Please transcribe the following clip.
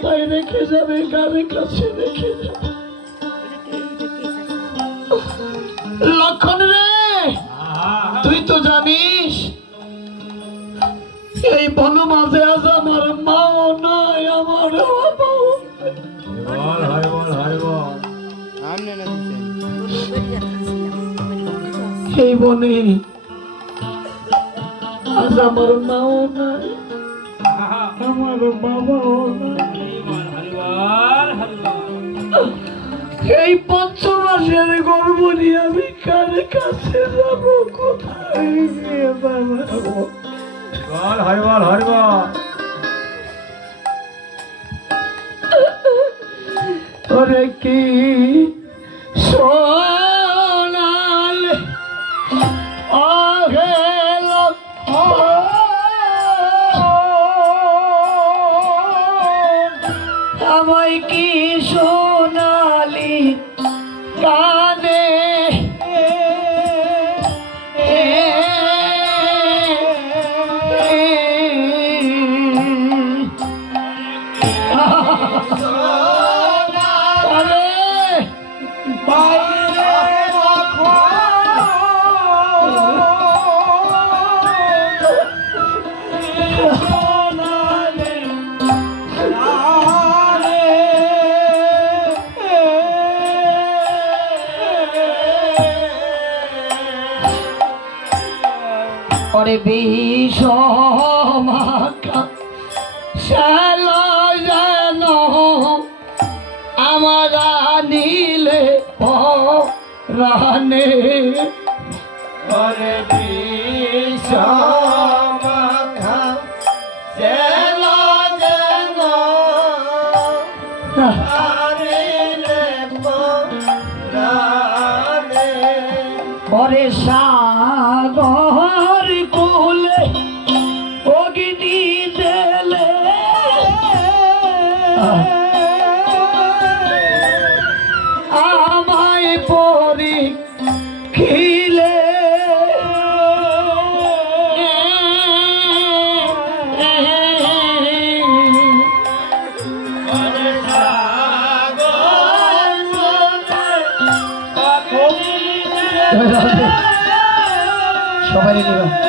কোথায় রেখে যাবে, কার কাছে রেখে যাবে। লক্ষণ রে, তুই তো জানিস এই বন মাঝে আজ আমার মাও নাই, আমার বাবাও এই বনে আজ আমার মাও নাই, আমার বাবাও নাই। এই 5 মাসের গর্ভ নিয়ে আমি কার কাছে যাব, কোথায় গিয়ে বানাবো? ওরে কি সোনাল আহেল আমায় কি সোনালি কানে ওরে বিষমাখা শালা যেন আমার নীলে পরাণে, ওরে বিষমাখা শালা যেন নীলে পরাণে, ওরে সাগর কোলে অগ্নি দেলে আমায় পরি খিলে, সবাই নিবা।